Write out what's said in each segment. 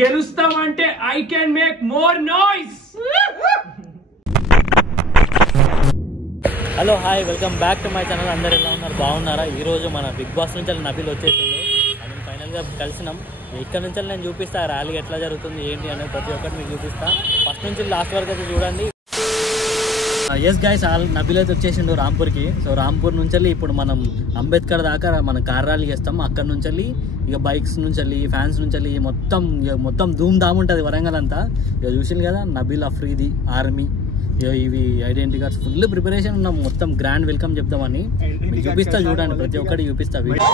గెలుస్తామంటే I can make more noise. Hello hi, welcome back to my channel. అందరు ఎలా ఉన్నారు? బాగున్నారా? ఈరోజు మన బిగ్ బాస్ నుంచి నబీల్ వచ్చేసింది. మనం ఫైనల్గా కలిసినాం. ఇక్కడ నుంచి నేను చూపిస్తా ర్యాలీ ఎట్లా జరుగుతుంది ఏంటి అనేది ప్రతి ఒక్కటి మీకు చూపిస్తా. ఫస్ట్ నుంచి లాస్ట్ వరకు అయితే చూడండి. ఎస్ గైస్, నబీల్ అయితే వచ్చేసిండు రాంపూర్కి. సో రాంపూర్ నుంచి ఇప్పుడు మనం అంబేద్కర్ దాకా మన కార్ ర్యాలీ చేస్తాం. అక్కడ నుంచి ఇక బైక్స్ నుంచి ఫ్యాన్స్ నుంచి మొత్తం ధూమ్ ధామ్ ఉంటుంది వరంగల్ అంతా. ఇక చూసింది కదా నబీల్ అఫ్రీది ఆర్మీ, ఇవి ఐడెంటిటీ కార్డ్స్ ఫుల్ ప్రిపరేషన్ ఉన్నాం. మొత్తం గ్రాండ్ వెల్కమ్ చెప్తామని మీకు చూపిస్తా. చూడండి, ప్రతి ఒక్కటి చూపిస్తా వీడియో.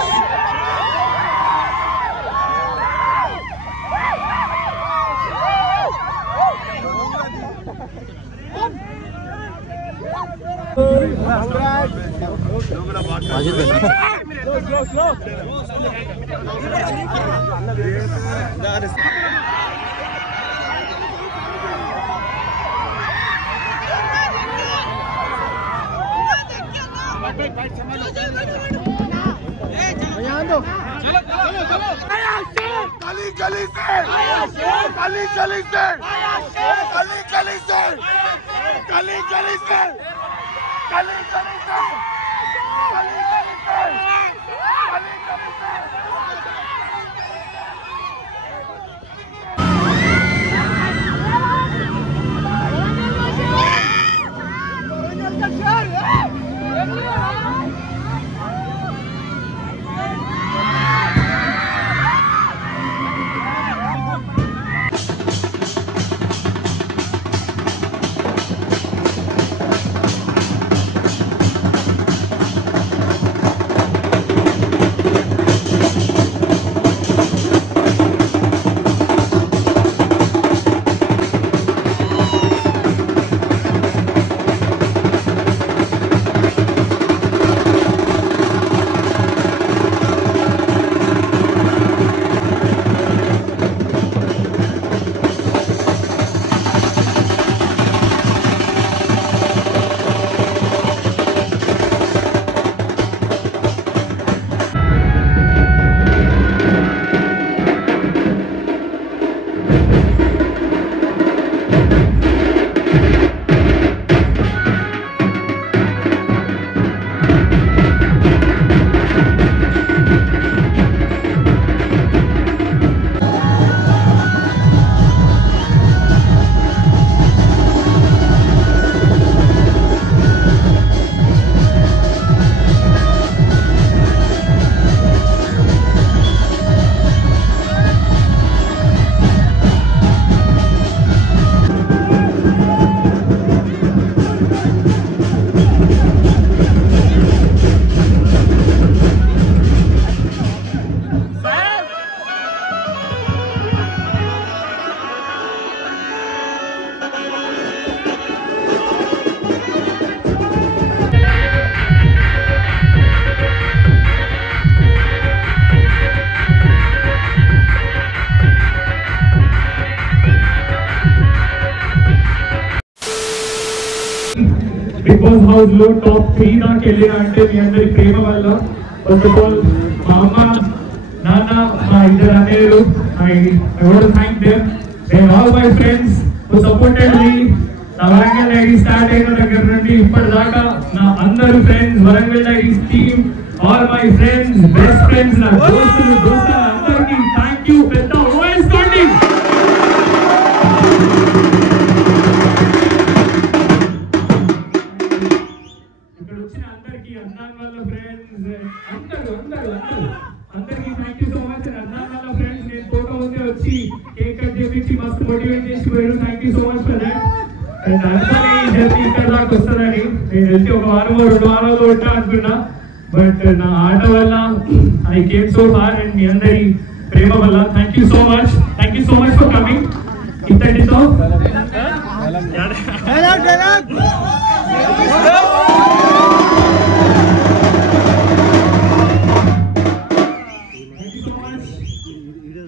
బిగ్ బాస్ హౌస్ లో టాప్ 3 దాకా వెళ్ళినా అంటే మీ అందరి ప్రేమ వల్ల. ఫస్ట్ ఆఫ్ ఆల్ మా అమ్మ, నాన్న, మా ఇద్దరు అన్నయ్యలు, I want to thank them. And all my friends who supported me. నా వరంగల్ డైరీ స్టార్ట్ అయిన దగ్గర నుండి ఇప్పటిదాకా నా అందరు friends, Warangal diaries team, all my friends, best friends, నా దోస్తులు అందరికీ థ్యాంక్ యూ. పెద్ద వాయిస్ తోటి ఇక్కడ వచ్చిన అందరికీ, అన్నాన్ వాళ్ళ ఫ్రెండ్స్, అందరికీ థ్యాంక్ యూ సో మచ్. అన్నాన్ వాళ్ళ ఫ్రెండ్స్ నేను ఫోటో ముందే వచ్చి కేక్ కట్ చేపించి మస్తు మోటివేట్ చేసి పోయారు. Thank you so much for that. And అనుకోని ఈ జర్నీ ఇక్కడ దాకా వస్తుందని నేను వచ్చి ఒక వారం 2 వారాలు ఉంటా అనుకున్నా. బట్ నా ఆట వల్ల I came so far. And మీ అందరి ప్రేమ వల్ల thank you so much for coming. ఇంతటితో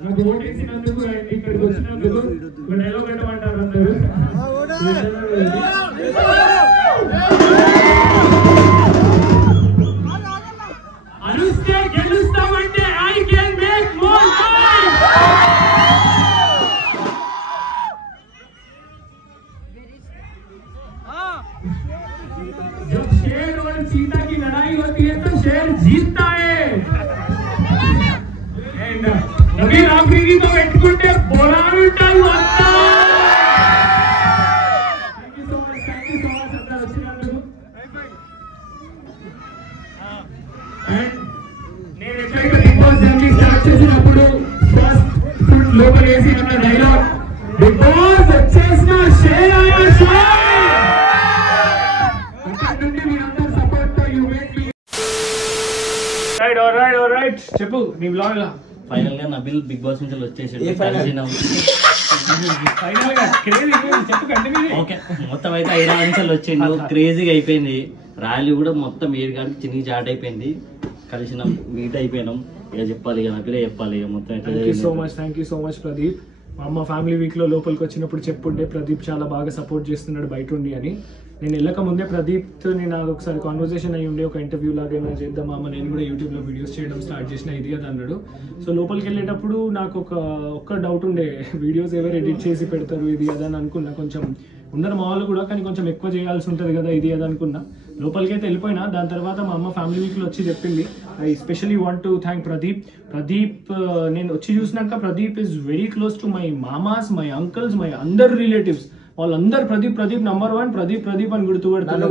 నాకు ఓటేసినందుకు అండ్ ఇక్కడికి వచ్చినందుకు డైలాగ్ పెట్టమంటారు అందరూ. అరుస్తే గెలుస్తామంటే I can make more noise. नहीं होती है तो शेर जीतता है एंड नबील आफरीदी तो పెట్టుకుంటే బోలాలు ఉంటారు అంతా థాంక్యూ సో మచ్ అందరూ వచ్చినందుకు అండ్ నేను ఎక్కడికి బిగ్ బాస్ జర్నీ స్టార్ట్ చేసినప్పుడు ఫస్ట్ ఫుట్ లోపల వేసి అన్న డైలాగ్ బిగ్ బాస్ వచ్చేసిన షేర్ ఆయా షేర్ అక్కడ నుండి మీ అందరి సపోర్ట్ తో యు మేక్ మీ ఆల్రైట్ చెప్పు నీ బ్లాగ్ లా ఫైనల్ గా నబిల్ బిగ్ బాస్ నుంచి వచ్చేసాడు కలిసినాం ఫైనల్ గా క్రేజీ చెప్పు కంటిన్యూ ఓకే మొత్తం అయితే 5 నిమిషాలు వచ్చిండు క్రేజీగా అయిపోయింది ర్యాలీ కూడా మొత్తం 7 గంటలకు చిన్ని చాట్ అయిపోయింది కలిసినాం మీట్ అయిపోయినాం ఇక చెప్పాలి ఇక నబిలే చెప్పాలి ఇక మొత్తం thank you so much Pradeep మా అమ్మ ఫ్యామిలీ వీక్ లో లోపలికి వచ్చినప్పుడు చెప్పుండే ప్రదీప్ చాలా బాగా సపోర్ట్ చేస్తున్నాడు బయట ఉండి అని నేను వెళ్ళక ముందే ప్రదీప్తో నేను నాకు ఒకసారి కాన్వర్సేషన్ అయ్యి ఉండే ఒక ఇంటర్వ్యూ లాగా ఏమైనా చేద్దాం అమ్మ నేను కూడా యూట్యూబ్లో వీడియోస్ చేయడం స్టార్ట్ చేసిన ఇది అది అన్నాడు సో లోపలికి వెళ్ళేటప్పుడు నాకు ఒక్క డౌట్ ఉండే వీడియోస్ ఎవరు ఎడిట్ చేసి పెడతారు ఇది అది అని అనుకున్నా కొంచెం ఉన్నారు మా వాళ్ళు కూడా కానీ కొంచెం ఎక్కువ చేయాల్సి ఉంటుంది కదా ఇది అది అనుకున్నా లోపలికి అయితే వెళ్ళిపోయినా దాని తర్వాత మా అమ్మ ఫ్యామిలీ వీక్లో వచ్చి చెప్పింది I specially want to thank Pradeep నేను వచ్చి చూసినాక Pradeep is very close to my మామాస్ మై అంకల్స్ మై అందరు రిలేటివ్స్ వాళ్ళందరూ ప్రదీప్ నంబర్ 1 ప్రదీప్ అని గుర్తుపడుతున్నారు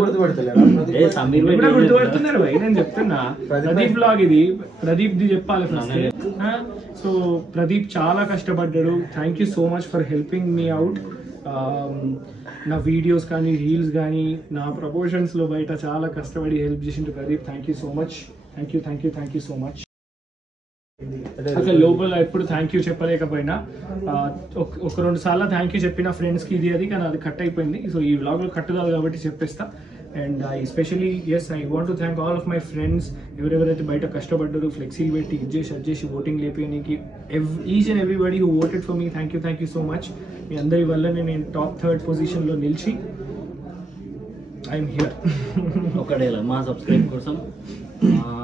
భయ్ నేను చెప్తున్నా ప్రదీప్ బ్లాగ్ ఇది ప్రదీప్ ది చెప్పాలి సో ప్రదీప్ చాలా కష్టపడ్డాడు thank you so much for helping me out నా వీడియోస్ కానీ రీల్స్ కానీ నా ప్రమోషన్స్ లో బయట చాలా కష్టపడి హెల్ప్ చేసిండు Pradeep thank you so much thank you so much అసలు లోపల ఎప్పుడు థ్యాంక్ యూ చెప్పలేకపోయినా ఒక 2 సార్లు థ్యాంక్ యూ చెప్పిన ఫ్రెండ్స్కి ఇది అది కానీ అది కట్ అయిపోయింది సో ఈ వ్లాగ్లో కట్ కాదు కాబట్టి చెప్పేస్తా and I specially I want to thank all of my friends ఎవరెవరైతే బయట కష్టపడ్డారు ఫ్లెక్సీలు పెట్టి ఇది చేసి అది చేసి ఓటింగ్ లేపేయడానికి each and everybody who voted for me thank you so much మీ అందరి వల్లనే నేను టాప్ 3rd పొజిషన్లో నిలిచి ఐఎమ్ హియర్ ఒకటే మా సబ్స్క్రైబ్ కోసం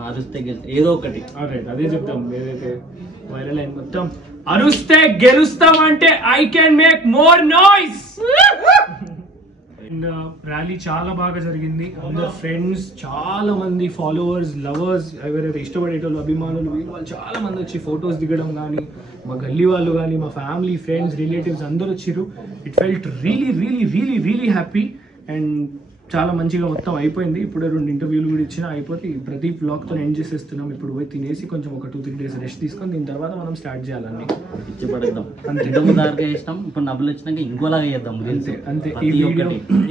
అరుస్తే ఏదో ఒకటి అదే చెప్తాం ఏదైతే వైరల్ అయిన మొత్తం అరుస్తే గెలుస్తాం అంటే I can make more noise rally చాలా బాగా జరిగింది అందరు ఫ్రెండ్స్ చాలా మంది ఫాలోవర్స్ లవర్స్ ఎవరైతే ఇష్టపడేటోళ్ళు అభిమానులు వాళ్ళు చాలా మంది వచ్చి ఫొటోస్ దిగడం కానీ మా గల్లీ వాళ్ళు కానీ మా ఫ్యామిలీ ఫ్రెండ్స్ రిలేటివ్స్ అందరూ వచ్చారు it felt really happy and చాలా మంచిగా మొత్తం అయిపోయింది ఇప్పుడే 2 ఇంటర్వ్యూలు కూడా ఇచ్చినా అయిపోతే ప్రదీప్ బ్లాగ్తో ఎండ్ చేసేస్తున్నాం ఇప్పుడు పోయి తినేసి కొంచెం ఒక 2-3 డేస్ రెస్ట్ తీసుకొని దీని తర్వాత మనం స్టార్ట్ చేయాలండి ఇచ్చి పడేద్దాం చేస్తాం ఇప్పుడు నబ్బులు వచ్చినాక ఇంకోలాగా చేద్దాం అంతే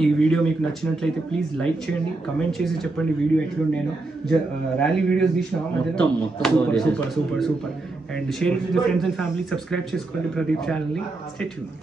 ఈ వీడియో మీకు నచ్చినట్లయితే ప్లీజ్ లైక్ చేయండి కమెంట్ చేసి చెప్పండి వీడియో ఎట్లుండేను ర్యాలీ వీడియోస్ తీసినా super and share with friends and family subscribe చేసుకోండి ప్రదీప్ ఛానల్ని స్టే ట్యూన్డ్